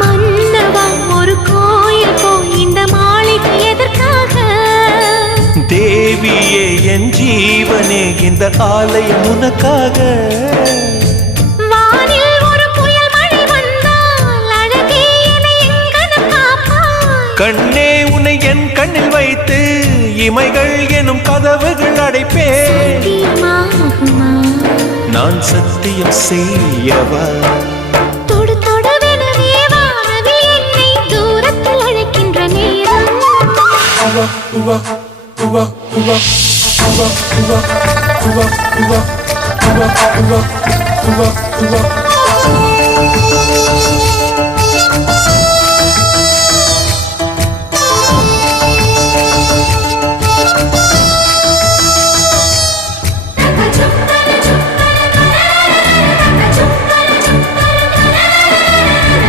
மன்னவா ஒரு கோயில் இந்த மாளிகை எதற்காக? தேவியே என் ஜீவனே இந்த ஆலயம் உனக்காக. வானில் ஒரு புயல் மழை வந்தால் அழகே என்னை எங்கனம் காப்பாய். கண்ணே உன்னை என் கண்ணில் வைத்து இமைகள் எனும் கதவுகள் அடைப்பேன். நான் சத்தியம் செய்யவா? தொடு தொடுவெனவே வானவில் என்னை தூரத்தில் அழைக்கின்ற நேரம்.